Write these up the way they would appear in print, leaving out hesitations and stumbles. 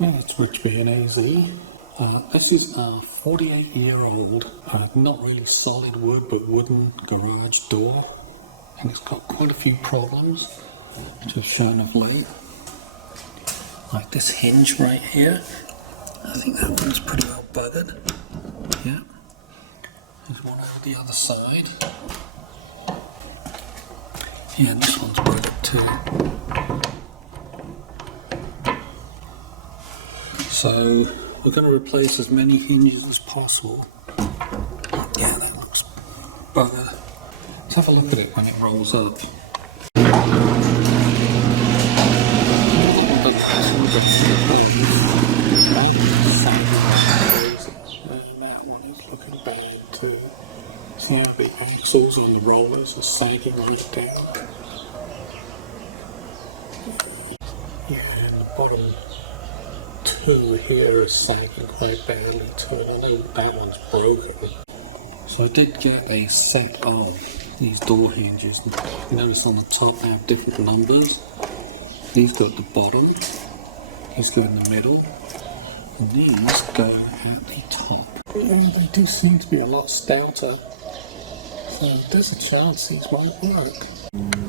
Yeah, it's Rich being easy. This is a 48-year-old, not really solid wood, but wooden garage door. And it's got quite a few problems, which I've shown of late. Like this hinge right here. I think that one's pretty well buggered. Yeah. There's one over the other side. Yeah, and this one's buggered too. So we're going to replace as many hinges as possible. Yeah, that looks buggered. Let's have a look at it when it rolls up. That one is looking bad too. See how the axles on the rollers are sagging right down? Yeah, and the bottom two here is sagging quite badly too, and I think that one's broken. So I did get a set of these door hinges. You notice on the top they have different numbers. These go at the bottom, these go in the middle, and these go at the top. Yeah, they do seem to be a lot stouter, so there's a chance these won't work.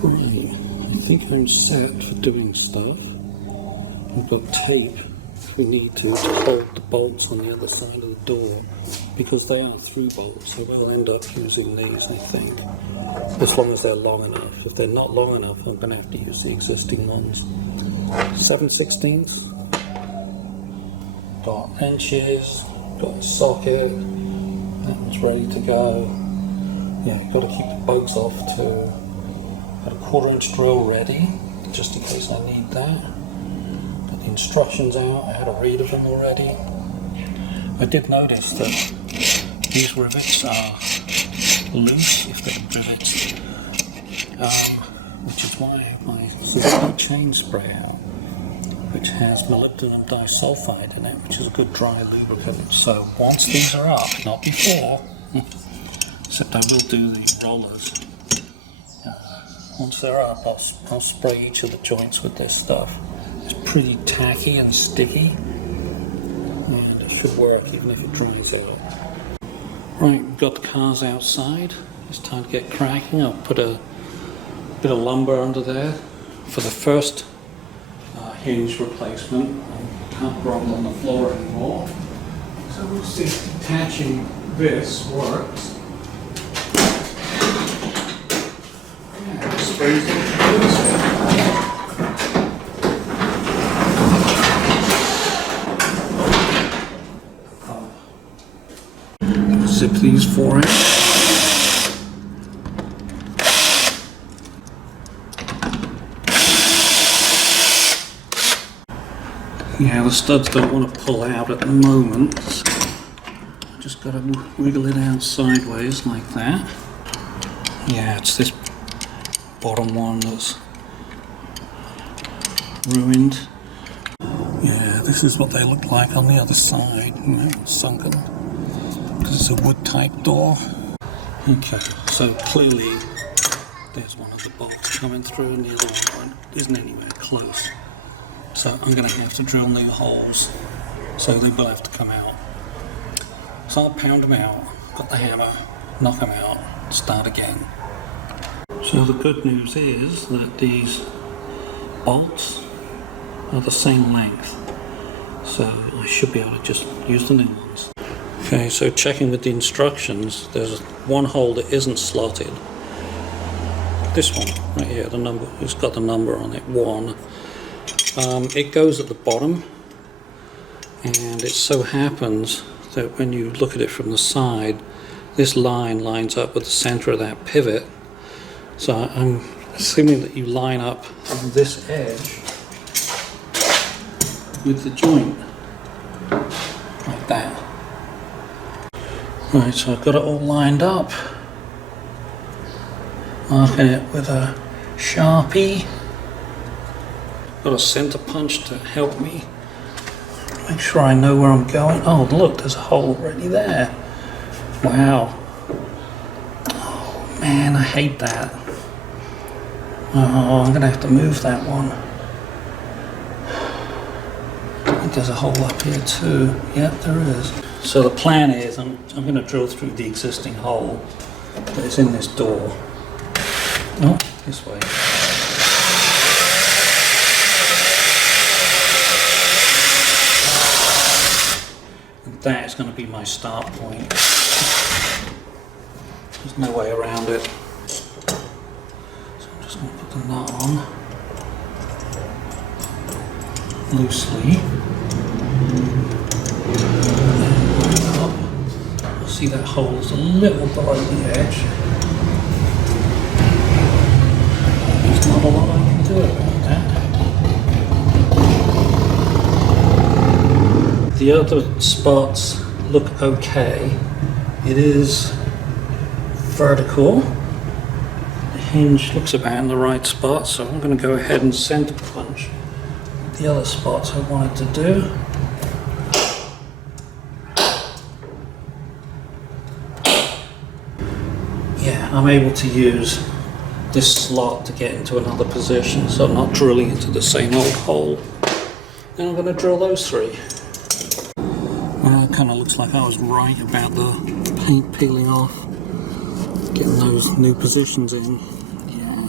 Right, I think I'm set for doing stuff. We've got tape if we need to hold the bolts on the other side of the door, because they are through bolts, so we'll end up using these, I think, as long as they're long enough. If they're not long enough, I'm going to have to use the existing ones. 7/16, got wrenches, got a socket, that one's ready to go. Yeah, got to keep the bugs off too. Got a 1/4-inch drill ready, just in case I need that. Got the instructions out, I had a read of them already. I did notice that these rivets are loose if they're rivets, which is why I have my Suzuki chain spray out, which has molybdenum disulfide in it, which is a good dry lubricant. So once these are up, not before, except I will do the rollers, once they're up I'll spray each of the joints with this stuff. It's pretty tacky and sticky, and it should work even if it dries out. Right, we've got the cars outside. It's time to get cracking. I'll put a bit of lumber under there for the first hinge replacement. I can't grovel on the floor anymore. So we'll see if detaching this works. Yeah, springs it. Zip these four out. Yeah, the studs don't want to pull out at the moment. Just got to wiggle it out sideways like that. Yeah, it's this bottom one that's ruined. Yeah, this is what they look like on the other side. Sunken. Because it's a wood type door. Okay, so clearly there's one of the bolts coming through and the other one isn't anywhere close. So I'm going to have to drill new holes, so they will have to come out. So I'll pound them out, got the hammer, knock them out, start again. So the good news is that these bolts are the same length, so I should be able to just use the new ones. Okay, so checking with the instructions, there's one hole that isn't slotted. This one right here, the number, it's got the number on it, 1. It goes at the bottom, and it so happens that when you look at it from the side, this line lines up with the center of that pivot. So I'm assuming that you line up on this edge with the joint, like that. Right, so I've got it all lined up, marking it with a Sharpie. Got a center punch to help me make sure I know where I'm going. Oh look, there's a hole already there. Wow. Oh man, I hate that. Oh, I'm gonna have to move that one. There's a hole up here too. Yeah, there is. So the plan is I'm going to drill through the existing hole that is in this door. Oh, this way. And that is going to be my start point. There's no way around it. So I'm just going to put the nut on loosely. You'll see that hole is a little below the edge. There's not a lot I can do about that. The other spots look okay. It is vertical. The hinge looks about in the right spot, so I'm going to go ahead and center punch the other spots I wanted to do. Yeah, I'm able to use this slot to get into another position, so I'm not drilling into the same old hole. And I'm going to drill those three. Well, it kind of looks like I was right about the paint peeling off, getting those new positions in. Yeah,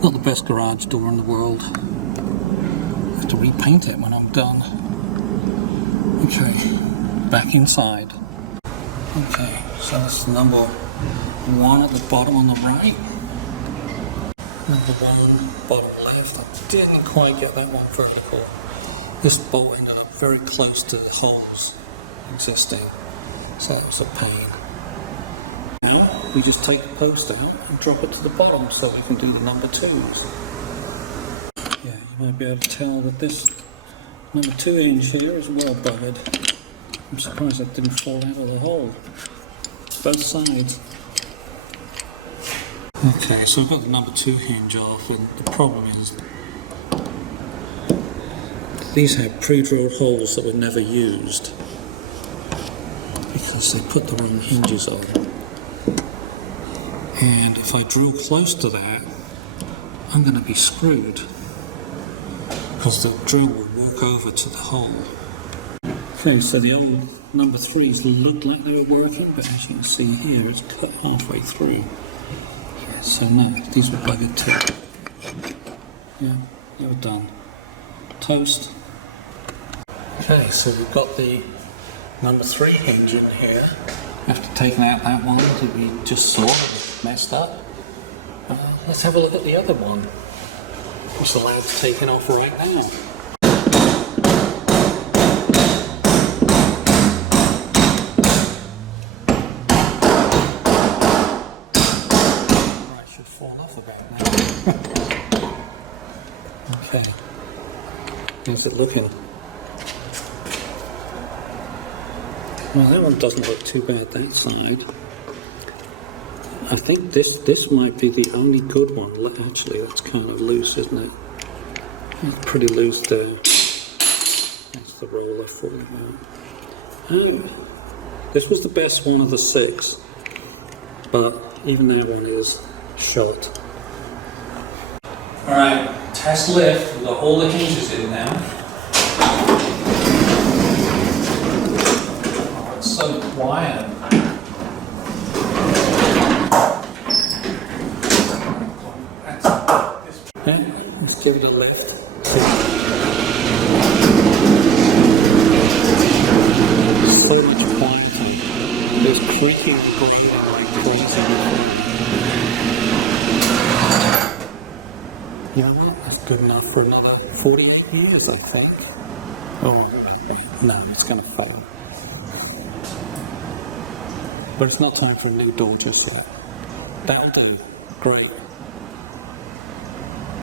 not the best garage door in the world. I have to repaint it when I'm done. Okay, back inside. Okay, so that's number 1 at the bottom on the right. Number 1 bottom left. I didn't quite get that one vertical. This bolt ended up very close to the holes existing, so that was a pain. Now we just take the post out and drop it to the bottom so we can do the number 2s. Yeah, you might be able to tell that this number 2 hinge here is well buggered. I'm surprised that didn't fall out of the hole. Both sides. Okay, so I've got the number 2 hinge off, and the problem is these have pre-drilled holes that were never used because they put the wrong hinges on. And if I drill close to that, I'm going to be screwed because the drill will walk over to the hole. Okay, so the old number 3s looked like they were working, but as you can see here, it's cut halfway through. Yeah, so no, these were buggered too. Yeah, they were done. Toast. Okay, so we've got the number 3 hinge in here. After taking out that one that we just saw that was messed up, let's have a look at the other one, which is allowed to take it off right now. Right, should fall off about now. Okay, how's it looking? Well, that one doesn't look too bad, that side. I think this might be the only good one. Actually, that's kind of loose, isn't it? It's pretty loose there. That's the roller falling out. And this was the best one of the 6, but even that one is shot. Alright, test lift. We've got all the hinges in now. So quiet. Yeah, let's give it a lift. So much quieter. There's creaking and grating like crazy. You know what? That's good enough for another 48 years, I think. Oh, wait, no, it's going to fail. But it's not time for a new door just yet. That'll do. Great.